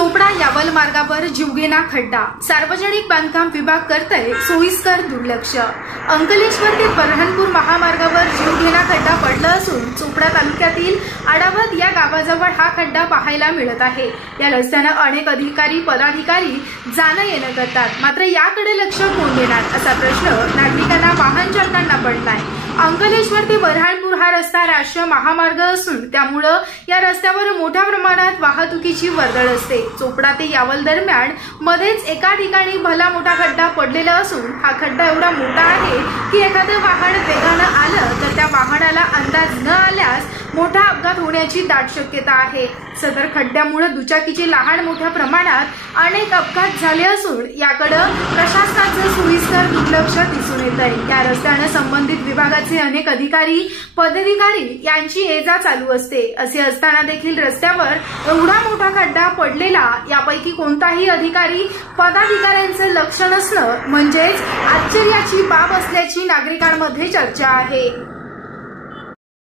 चोपडा यावल मार्गावर जीवघेणा खड्डा, सार्वजनिक बांधकाम विभाग करतय सोयीस्कर दुर्लक्ष। अंकलेश्वर ते बऱ्हाणपूर महामार्गावर जीवघेणा खड्डा पडला असून चोपडा तालुक्यातील आडावत या गावाजवळ हा खड्डा पाहायला मिळत आहे। या रस्त्याने अनेक अधिकारी पदाधिकारी जाणं येणं करतात, मात्र याकडे लक्ष कोण देणार असा प्रश्न नागरिकांना वाहन चालकांना पडलाय। अंकलेश्वर ते बऱ्हाणपूर हा रस्ता राष्ट्रीय महामार्ग असून त्यामुळे या रस्त्यावर मोठ्या प्रमाणात वाहतुकीची वर्दळ असते। चोपडा ते यावल दरम्यान मध्येच एका ठिकाणी भला मोठा खड्डा पडलेला असून हा खड्डा एवढा मोठा आहे की एखादं वाहन वेगानं आलं तर त्या वाहनाला अंदाज न आल्यास मोठा अपघात होण्याची दाट शक्यता आहे। सदर खड्ड्यामुळे दुचाकीचे लहान मोठ्या प्रमाणात अनेक अपघात झाले असून याकडे प्रशासनाचं सोयीस्कर दुर्लक्ष दिसून येत आहे। या रस्त्याने संबंधित विभागाचे अनेक अधिकारी पदाधिकारी यांची ये-जा चालू असते। असे असताना देखील रस्त्यावर एवढा मोठा खड्डा पडलेला यापैकी कोणताही अधिकारी पदाधिकाऱ्यांचे लक्ष नसणं म्हणजेच आश्चर्याची बाब असल्याची नागरिकांमध्ये चर्चा आहे।